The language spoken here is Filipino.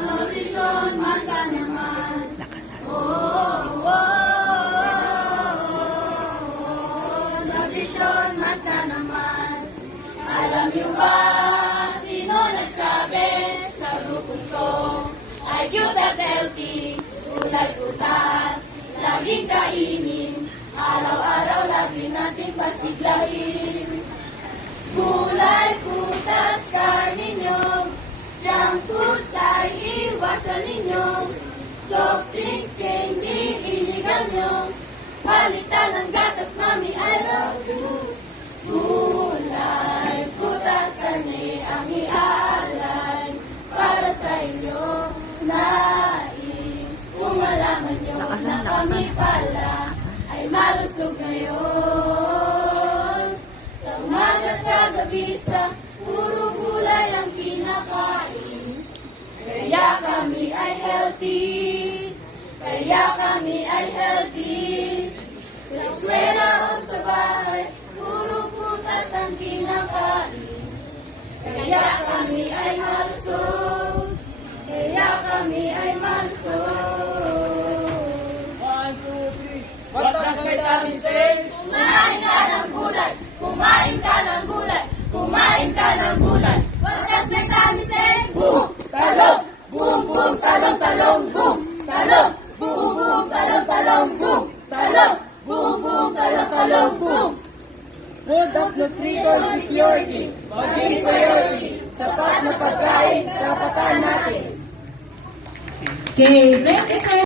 Nutrisyon, mata naman. Nutrisyon, mata naman. Alam niyo ba sino nagsabi sa grupong to? Ay cute at healthy, gulay prutas, laging kainin. Araw-araw lagi nating pasiglahin. Gulay, prutas, karne nyo, junk foods ay iwasan ninyo. Soft drinks, candy, iligan nyo. Balitan ng gatas, mami, I love you. Gulay, prutas, karne ang iaalay para sa inyo. Nais, kung malaman nyo na kami pala ay malusog ngayon. Sa umaga, sa gabi, sa puro gulay ang kinakain. Kaya kami ay healthy. Kaya kami ay healthy. Sa eskwela o sa bahay, puro prutas ang kinakain. Kaya kami ay malusog. Kaya kami ay malusog. 1, 2, 3. What does vitamin say? Kumain ka ng gulay. Kumain ka ng gulay. Kumain ka ng gulay. What does vitamin say? Boom! Talong! Boom! Boom! Talong! Talong! Boom! Talong! Boom! Boom! Talong! Talong! Boom! Talong! Boom! Boom! Talong! Talong! Boom! Food of nutrition security. Maging priority. Sapat na pagkain, karapatan natin. Okay, thank you, sir.